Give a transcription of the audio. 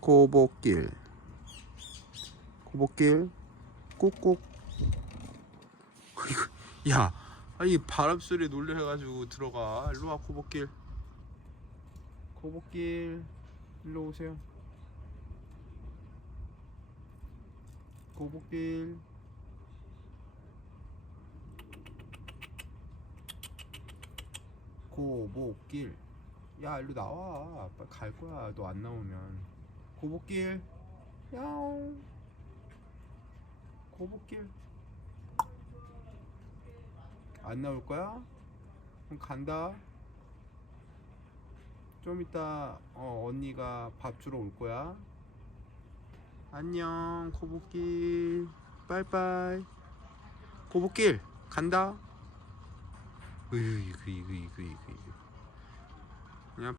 고복길. 고복길. 꾹꾹. 야 아니 바람 소리에 놀래가지고 들어가. 일로 와 고복길. 고복길 일로 오세요. 고복길. 고복길. 야 일로 나와. 빨리 갈 거야. 너 안 나오면 고복길. 야옹. 고복길. 안 나올 거야? 그럼 간다. 좀 이따 어, 언니가 밥 주러 올 거야. 안녕 고복길. 빠이빠이. 고복길 간다. 으이 으이 으이 으이 으이